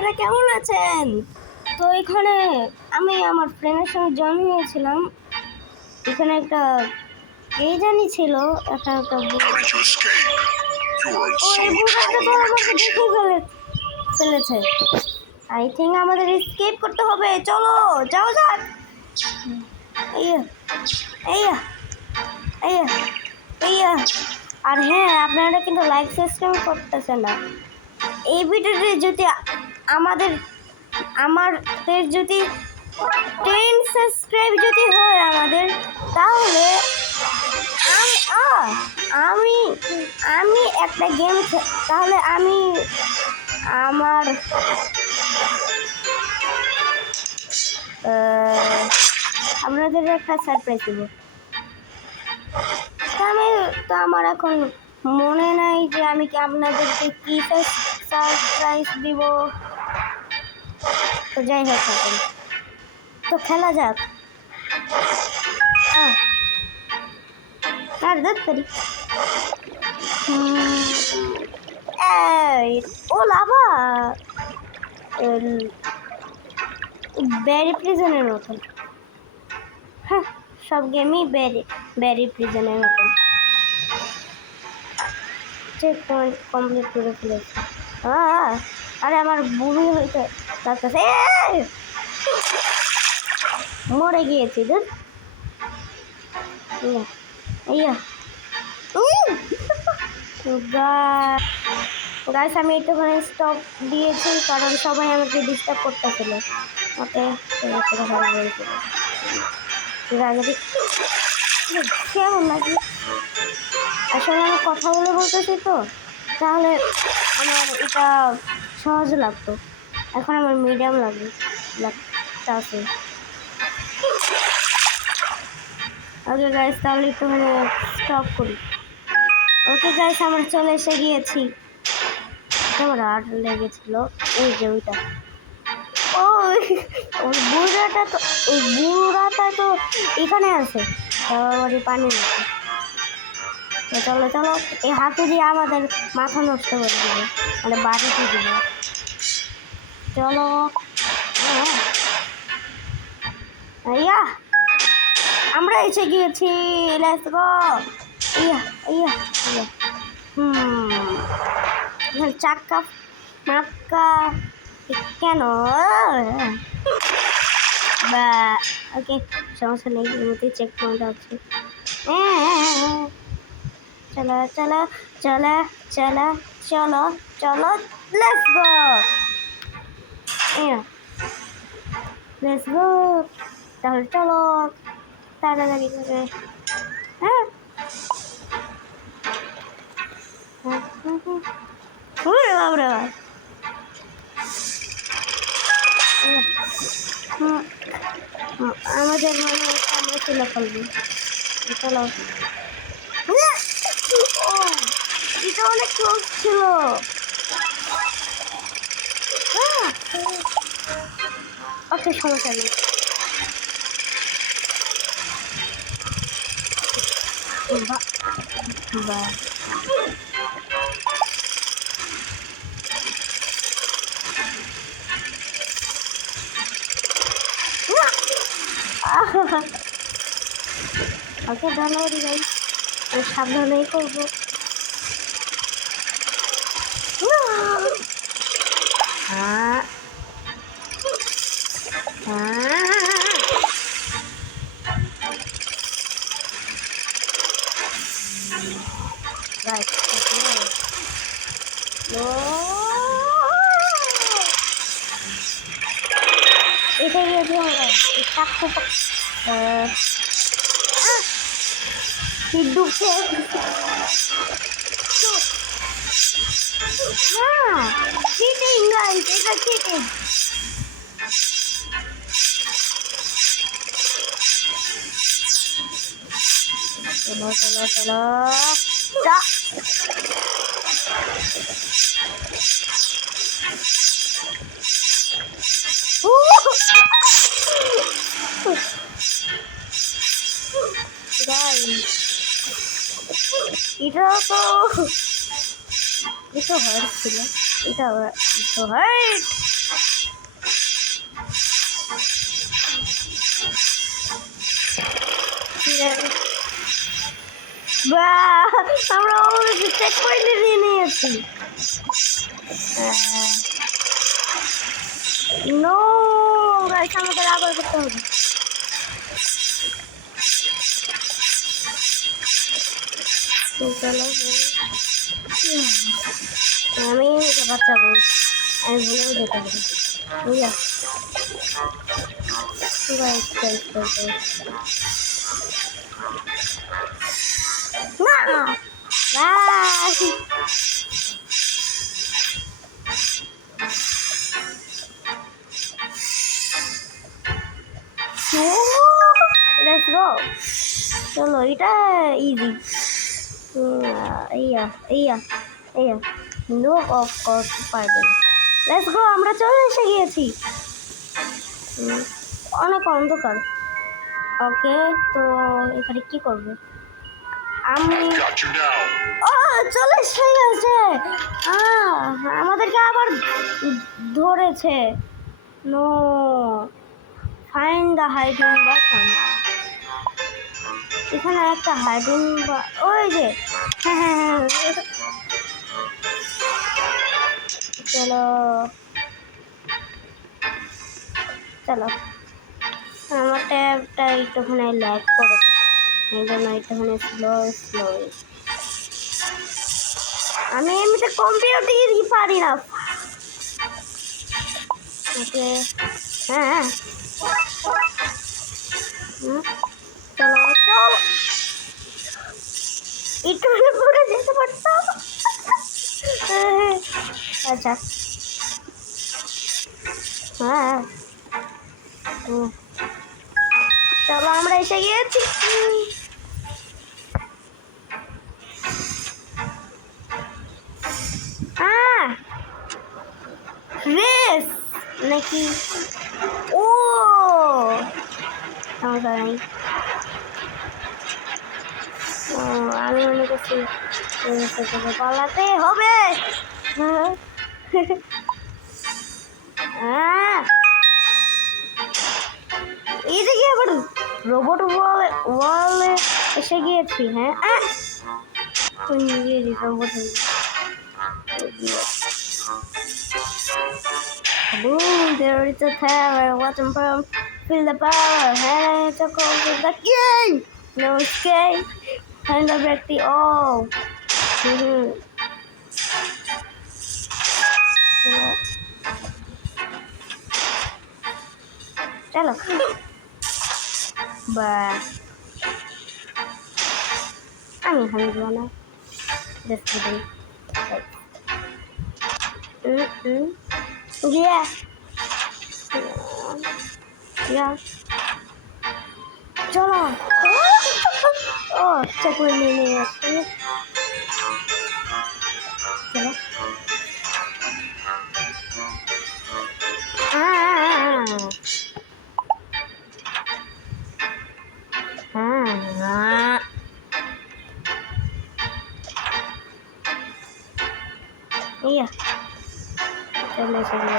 আপনারা কেমন আছেন? তো এখানে আমি আমার ফ্রেন্ডের সঙ্গে জয়েন হয়েছিলাম। এখানে একটা কে জানি ছিল, একটা ফেলেছে। আই থিঙ্ক আমাদের এসকেপ করতে হবে। চলো যাও যাক। আর হ্যাঁ, আপনারা কিন্তু লাইক সাবস্ক্রাইব করতেছেন না। এই ভিডিওতে যদি আমাদের যদি 10 সাবস্ক্রাইব যদি হয় আমাদের, তাহলে আমি আমি একটা গেম, তাহলে আমি আমার আপনাদের একটা সারপ্রাইজ দেবো। তো আমার এখন মনে নাই যে আমি কি আপনাদেরকে কি সারপ্রাইজ দিব। তো যাই হোক, এখন তো খেলা যাক। আর করি ও লাভা ব্যারি প্রিজনের মতন। হ্যাঁ, সব গেমই ব্যারি প্রিজনের মতন। চেক পয়েন্ট কমপ্লিট করে ফেলেছি। আরে আমার বুড়ি হইতে লাগতেছে, মরে গিয়েছি। দুধ গাইস, আমি একটুখানি স্টপ দিয়েছি কারণ সবাই আমাকে ডিস্টার্ব করতেছিল। ওকে, কেমন লাগে আসলে আমি কথা বলতেছি, তো তাহলে আমার এটা সহজ লাগতো। এখন আমার মিডিয়াম লাগতেছে। ওকে গাইস, তাহলে একটুখানি স্টপ করি। ওকে গাইস, আমরা চলে এসে গিয়েছি। আমার আর লেগেছিল এই যে ওইটা। ওই বুড়াটা তো এখানে আছে, পানি আছে। চলো চলো, এই হাতে দিয়ে আমাদের মাথা নষ্ট করে দেবে, মানে বাড়িতে দেবে। চলো আমরা এসে গিয়েছি। Let's go. চাক্কা মাক্কা কেন? বা ওকে, সমস্যা নেই, এমনিতে চেক পয়েন্ট আছে। চলো চলো চলো চলো চলো চলো, লেটস গো। লেটস গো, তাহলে চলো তাড়াতাড়ি করে। আমাদের মনে হচ্ছে আমরা তুলে ফেলবো। চলো, এটা অনেক ক্লোজ ছিল। ওকে, সমস্যা নেই। ওকে, ধন্যবাদ ভাই, সাবধানেই করবো। এটা গিয়েছি ডুবছে না। চিটিং গাইস, এটা চিটিং। চলো চলো চলো, এটা তো হার্ড ছিল। এটা তো হাইট বাহ, আমরা অলরেডি চেক পয়েন্টে নিয়ে নিয়েছি। নো গাইস, আমাদের আবার করতে হবে। চলো আমি এটা বাচ্চাবো, আমি বলেও যেতে পারি। বুঝলা গাইস গাইস গাইস না বাই। লেটস গো, চলো এটা easy. Yeah yeah yeah no off করতে পারবে না। লেটস গো, আমরা চলে এসে গিয়েছি। অনেক অন্ধকার। ওকে, তো এখানে কি করবে? আমি ও চলে এসে গেছে। আমাদেরকে আবার ধরেছে। No, find the hiding button. এখানে একটা হাইডিং বা ওই যে হ্যাঁ, চলো চলো। আমার ট্যাবটা একটুখানি ল্যাগ করেছে, এই জন্য একটুখানি স্লো। আমি এমনিতে কম্পিউটারই পারি না। ওকে হ্যাঁ চলো একটুখানি পরে যেতে পারতাম। আচ্ছা হ্যাঁ চলো, আমরা এসে গিয়েছি। রেস নাকি? ও সমস্যা নেই। আমি মনে করছি পালাতে হবে। এইদিকে আবার রোবট ওয়ালে এসে গিয়েছি। হ্যাঁ robot boom, there is a tower, watching from feel the power, and it's a call to the game. No escape, and the back the all. চলো বা আমি হামবো না, দেখতে দিই। Yeah. Yeah. চলো ও চেক করে নিয়ে যাচ্ছি। চলো ইয়া চলে চলে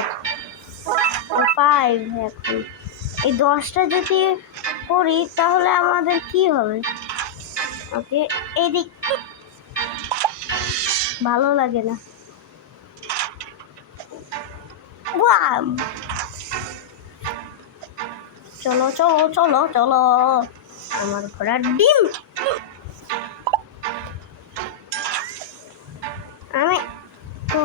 5 এখন। এই 10টা যদি করি তাহলে আমাদের কি হবে? ওকে এদিক ভালো লাগে না। চলো চলো চলো চলো, আমার ঘোড়ার ডিম। আমি তো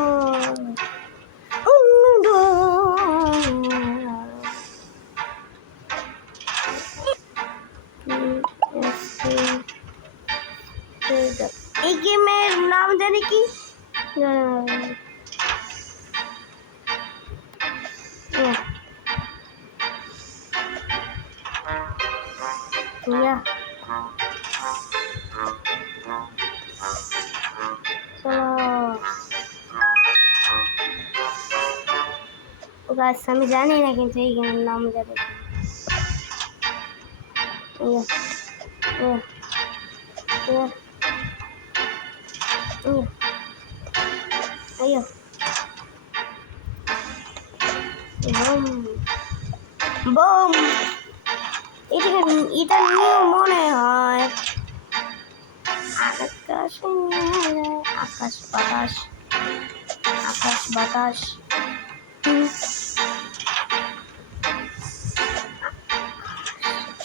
এই গেমের নাম জানি কি? আমি জানি না, কিন্তু এই গেমের নাম জানি। Boom boom. এটা নিয়ে মনে হয় আকাশ বাতাস আকাশ বাতাস।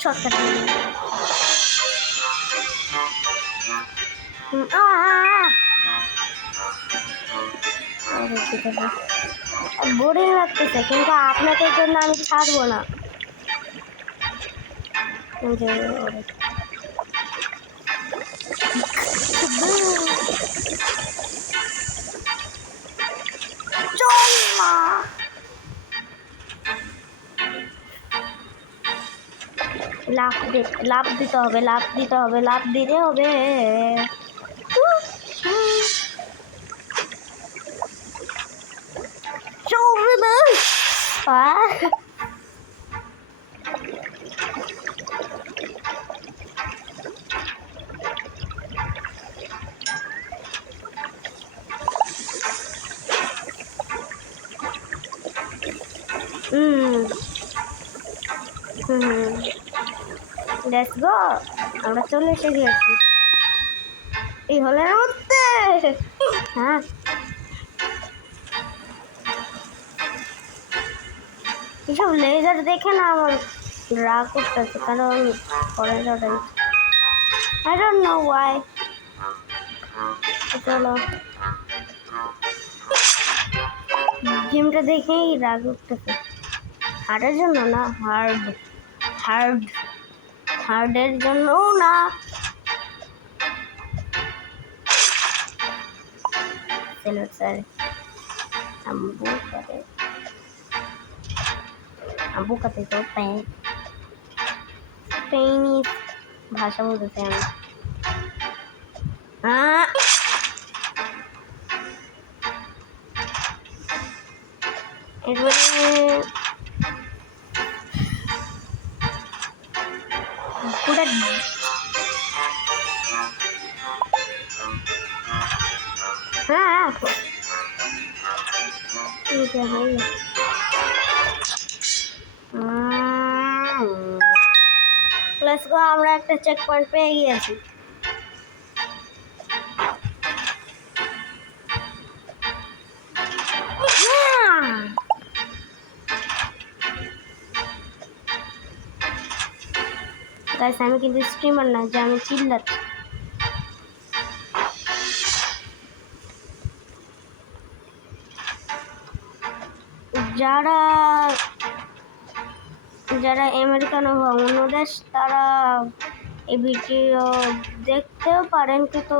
শর্টকাট বোরিং লাগতেছে, কিন্তু আপনাদের জন্য আমি ছাড়বো না। লাভ দিতে হবে, লাভ দিতে হবে, লাভ দিতে হবে। চলবে না। লেটস গো, আমরা চলে এসে গিয়েছি এই হলের মধ্যে। হ্যাঁ, এসব লেজার দেখে না আমার রাগ করতেছে, কারণ I don't know why. চলো, গেমটা দেখেই রাগ উঠতেছে। হার্ডের জন্য না, হার্ডের জন্য না। চলো স্যার, আম্বু কাতে তো স্পেনিশ ভাষা বলতেছে আমি। লেটস গো, আমরা একটা চেক পয়েন্ট পেয়ে গিয়েছি। গাইস, আমি কিন্তু স্ট্রিমার না যে আমি চিল্লাচ্ছি। যারা যারা আমেরিকান বা অন্য দেশ, তারা এই ভিডিও দেখতেও পারেন, কিন্তু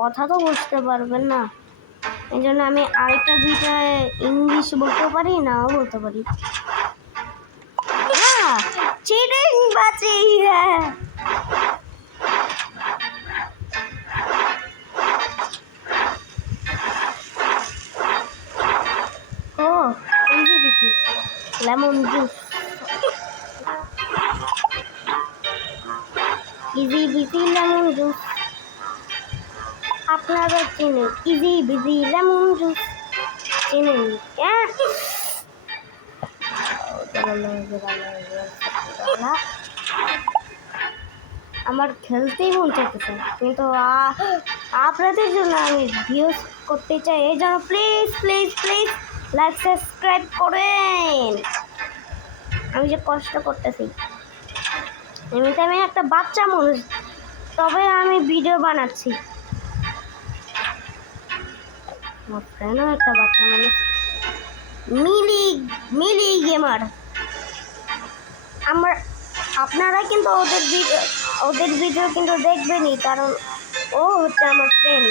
কথা তো বুঝতে পারবেন না। এই জন্য আমি আরেকটা ভিডিও ইংলিশ বলতে পারি, নাও বলতে পারি। চিটিং বাঁচি। হ্যাঁ, ও lemon juice, easy busy lemon juice, আপনারা চেনেন ইজি বিজি লেমন জুস, চেনেন? আমার খেলতেই মন চাইতেছে, কিন্তু আপনাদের জন্য আমি ভিউজ করতে চাই। এই জন্য please please please like subscribe করেন। আমি যে কষ্ট করতেছি, এমনিতে আমি একটা বাচ্চা মানুষ, তবে আমি ভিডিও বানাচ্ছি। আমার ফ্রেন্ডও একটা বাচ্চা মানুষ, মিলি গেমার। আপনারা কিন্তু ওদের ভিডিও কিন্তু দেখবেনই, কারণ ও হচ্ছে আমার ফ্রেন্ড,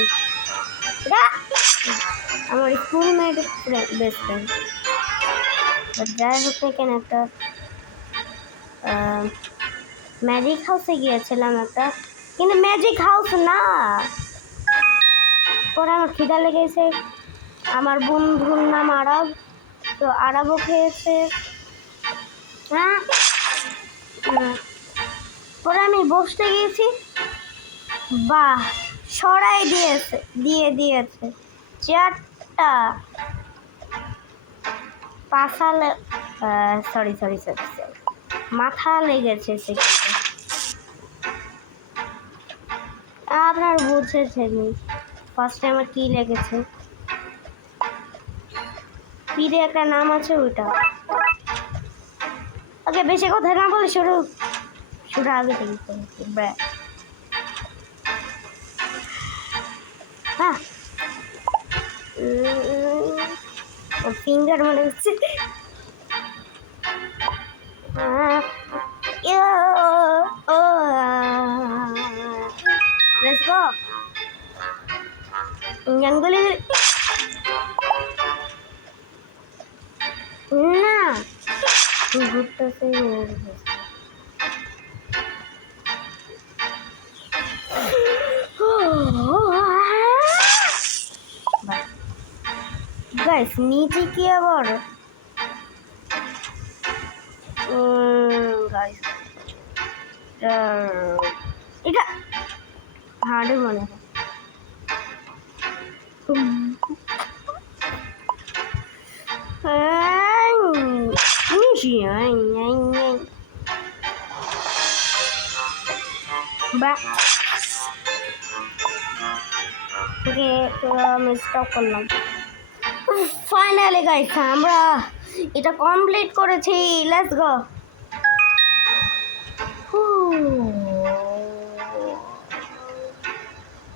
আমার স্কুলমেট বেস্ট ফ্রেন্ড। যাই হোক না কেন, একটা ম্যাজিক হাউসে গিয়েছিলাম একটা, কিন্তু ম্যাজিক হাউস না। পরে আমার খিদা লেগেছে, আমার বন্ধুর নাম আরব, তো আরবও খেয়েছে। হ্যাঁ, পরে আমি বসতে গিয়েছি, বাহ, সরাই দিয়েছে চেয়ারটা, সরি সরি সরি সরি, মাথা লেগেছে সেখানে। আপনার বুঝেছেন ফার্স্টে আমার কি লেগেছে, পিঠে একটা নাম আছে ওইটা। ওকে বেশি কথা না বলে শুরু শুরু আগে থেকে করেছি হ্যাঁ। ফিঙ্গার মনে হচ্ছে। Let's go. জঙ্গলে না ঘুরতেছে গাইস নিচে কি আবার গাইস এটা হার্ডে মনে হয়। বা ওকে তো আমি স্টপ করলাম। ফাইনালি গাইস আমরা এটা কমপ্লিট করেছি, লেটস গো।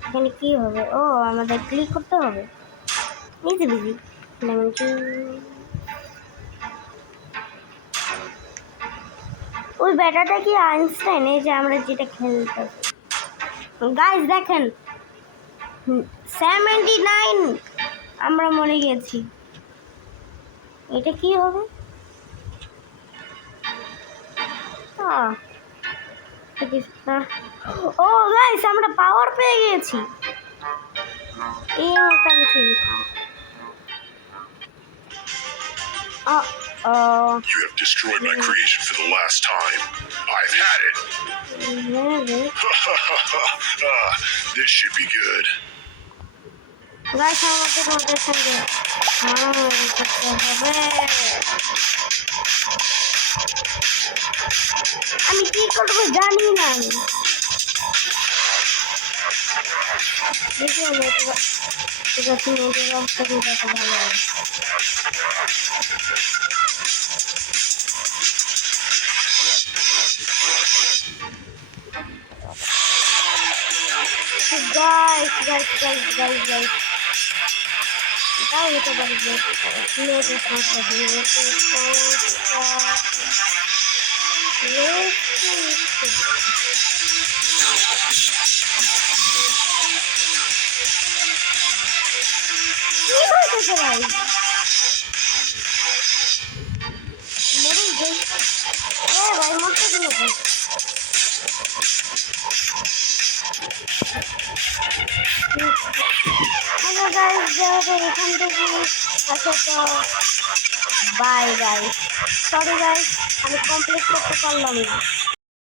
এখানে কি হবে? ও আমাদের ক্লিক করতে হবে, ইজি বিজি। লেমন ওই ব্যাটাটা কি আইনস্টাইন? এই যে আমরা যেটা খেলতেছি গাইস দেখেন 79 আমরা মরে গেছি। এটা কি হবে? ও গাইস আমরা পাওয়ার পেয়ে গেছি, এই মুহূর্তে আমি চিনি। You have destroyed my creation for the last time. I've had it. This should be good. Guys আমাকে তোমাদের সঙ্গে করতে হবে। আমি কি করবো জানি না। আমি দেখি আমি ঠিক আছে মেয়েদের অবস্থা কিন্তু ভালো হবে। Guys, এটাও হতে পারে যে মেয়েদের কি হয়েছে ভাই? মরে যাই ভাই, মরতে দিল ভাই। হ্যালো গাইস, যারা এখান থেকে আচ্ছা তো বাই গাইস, সরি গাইস আমি কমপ্লিট করতে পারলাম না।